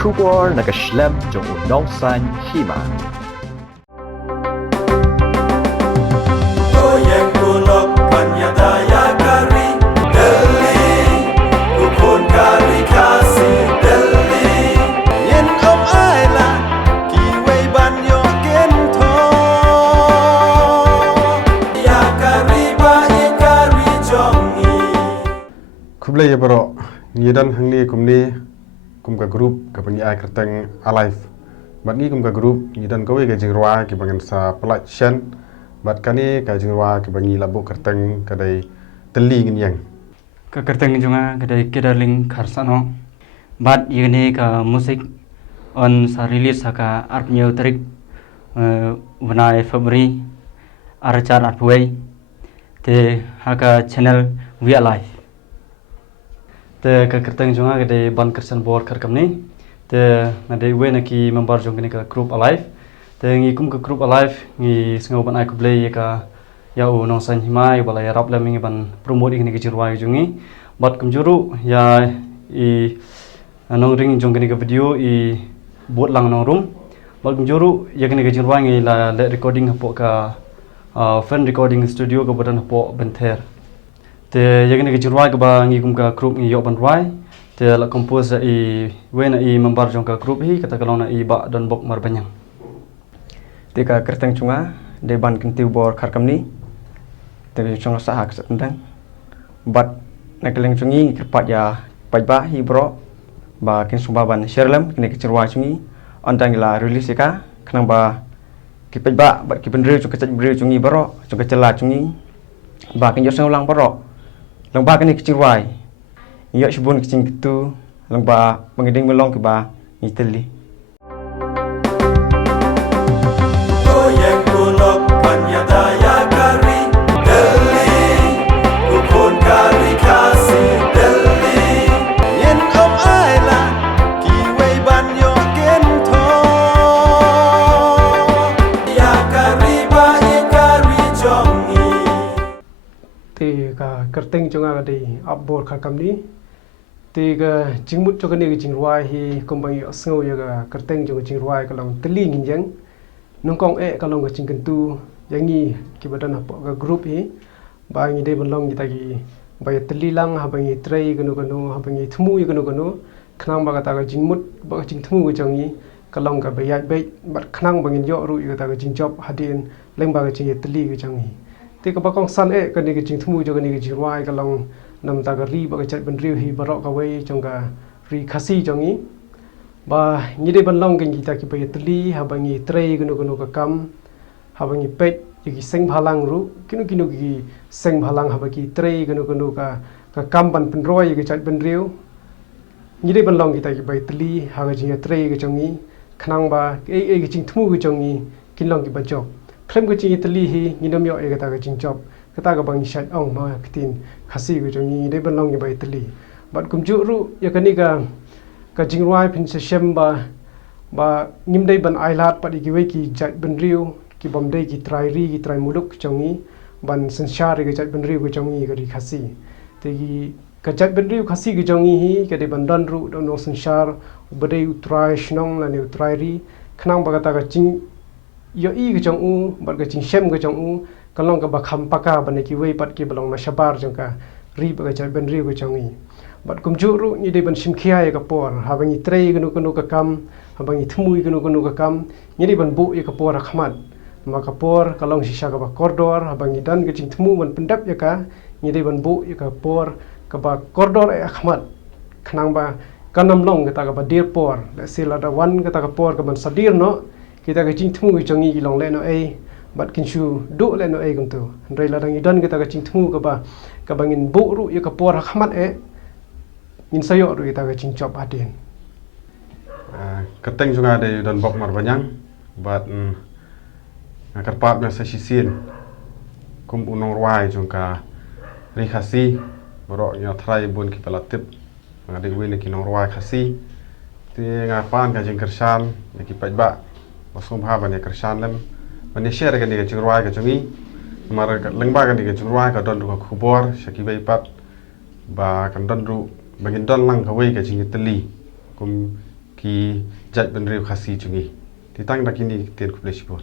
kubor nakaslem jong unongsan hima. Goyang bulok panyadaya kari Delhi Ukun kari kasi Delhi Yen om aila kiway banyo kento Ya kari ba ikari jongi Kublai bro ngidan hangni kumka grup ka bangi ai kerteng alive bat ni kumka grup ngidan kowe ga jingrwa ki bangan sa pelat shen bat kani ka jingrwa ki bangi labu kerteng kadai teli nginyang ka kerteng junga kadai kedaling kharsano bat yene ka musik on sa release ka art new tarik wanai February archar atway te haka channel we alive te ka kerteng junga kadai ban kersan bor kar kamni te nadai we naki member jong ka group alive te ngi kum ka group alive ngi sngo ban ai ku play ka ya u nong san himai balai rap lam ngi ban promote ngi ka jirwa jungi bat kum juru ya i nong ring jong ka video i bot lang nong room bat kum juru ya ka jirwa ngi la recording hapo ka fan recording studio ka bodan hapo benther te yakin ke jirwa ke ba ngi kum ka group ngi yo ban rai te la compose i wena i member jong ka group hi kata kalona i ba don bok mar banyang te ka kerteng chunga de ban kentiu bor khar kamni te chong sa hak satendang bat nakeleng chungi kerpat ya pajba hi bro ba kin sumba ban sherlam kini ke jirwa chungi ontang la release ka khnang ba ki pajba bat ki benre chu ka chaj bre chungi bro chu ka chala chungi ba kin yo sang lang bro lang ba kini kecil wai yo shibun kecing gitu lang ba mengiding melong ke ba itali Goyang bulok panyadaya kari Delhi Ukun kari kasi Delhi Yen om aila kiway banyo kento Ya kari ba ikari jongi te ka kerteng chunga di abor kha kamni te ga jingmut cho kani jingwai hi kumbang sngo ya ga kerteng jo jingwai ka long teli nginjang nongkong ka long ga jingkentu yangi ki badan hapo ga group hi ba ngi de belong gi tagi ba ya teli lang ha bangi trei ganu ganu ha bangi thmu ya ganu ganu khnang ba ga ta ga jingmut ba jing thmu ga jongi ka long ga ba ya be bat khnang bangin yo ru ga ta ga jingjob hadin leng ba ga jing teli ga jongi te ka bakong san ka ni jing thmu jo ka ni jing wai ka long nam ta ga ri ba ka chat ban riu hi barok ka wei chong ka ri khasi jongi ba ni de ban long gen ta ki ba yetli ha ba ngi trei gnu gnu ka kam ha ba ngi pet ki seng phalang ru kinu ki seng phalang ha ba ki trei gnu gnu ka kam ban pen roi ki chat ban riu ni de ban long ki ta ki ba yetli ha ga jing trei ga jongi khnang ba ki jing thmu ga jongi kin long ki ba job klem ko chi itali hi nginam yo ega ta ga jing job kata ga bang shat ong ma kitin khasi go jongi de ban long ba itali bat kum ju ru ya kani ka jing ruai pin se shem ba nim dei ban ailat pa ki we ki jat ban riu ki bom dei ki trai muluk jongi ban sanshar ga jat ban riu go jongi ga ri khasi te gi ka jat ban riu khasi go jongi hi ka de ban don ru don no sanshar badei utrai shnong la ne utrai ri khnang ba ta ga jing yo i ga jong u bat ga jing shem ga jong u kalong ka ba kham paka ban ki wei pat ki balong na shabar jong ka ri ba ga cha ben ri ga jong i bat kum ju ru ni de ban sim khia ya ka por ha bangi trei gnu ka kam ha bangi thmui gnu ka kam ni de ban bu ya ka por khmat ma ka por kalong shisha ka ba kordor ha bangi dan ga jing thmu ban pendap ya ka ni de ban bu ya ka por ka ba kordor ya khmat khnang ba kanam long ka ta ka ba dir por la sila da wan ka ta ka por ka ban sadir no kita ka jing thmu jongi gi long le no ai bat kin shu du le no ai gum tu rei la dang idan kita ka jing thmu ka bangin bu ru ya ka por khmat e min sayo ru kita ka jing job adin kerteng junga de don bok mar banyang bat karpat na sa sisin kum unong ruai jungka ri khasi bro nya thrai bun ki palatip ngade we ne ki nong ruai khasi te ngapan ka jing kersan ne ki pajba masum ha ban ya kersan lem ban ya share ga ne jing ruai ka jungi mar lengba ga ne jing ruai ka don ru ka khubor shaki bai pat ba kan don ru bagin don lang ka we ka jing tali kum ki jat ben rew khasi chungi ti tang dak ini ten ku plesi bon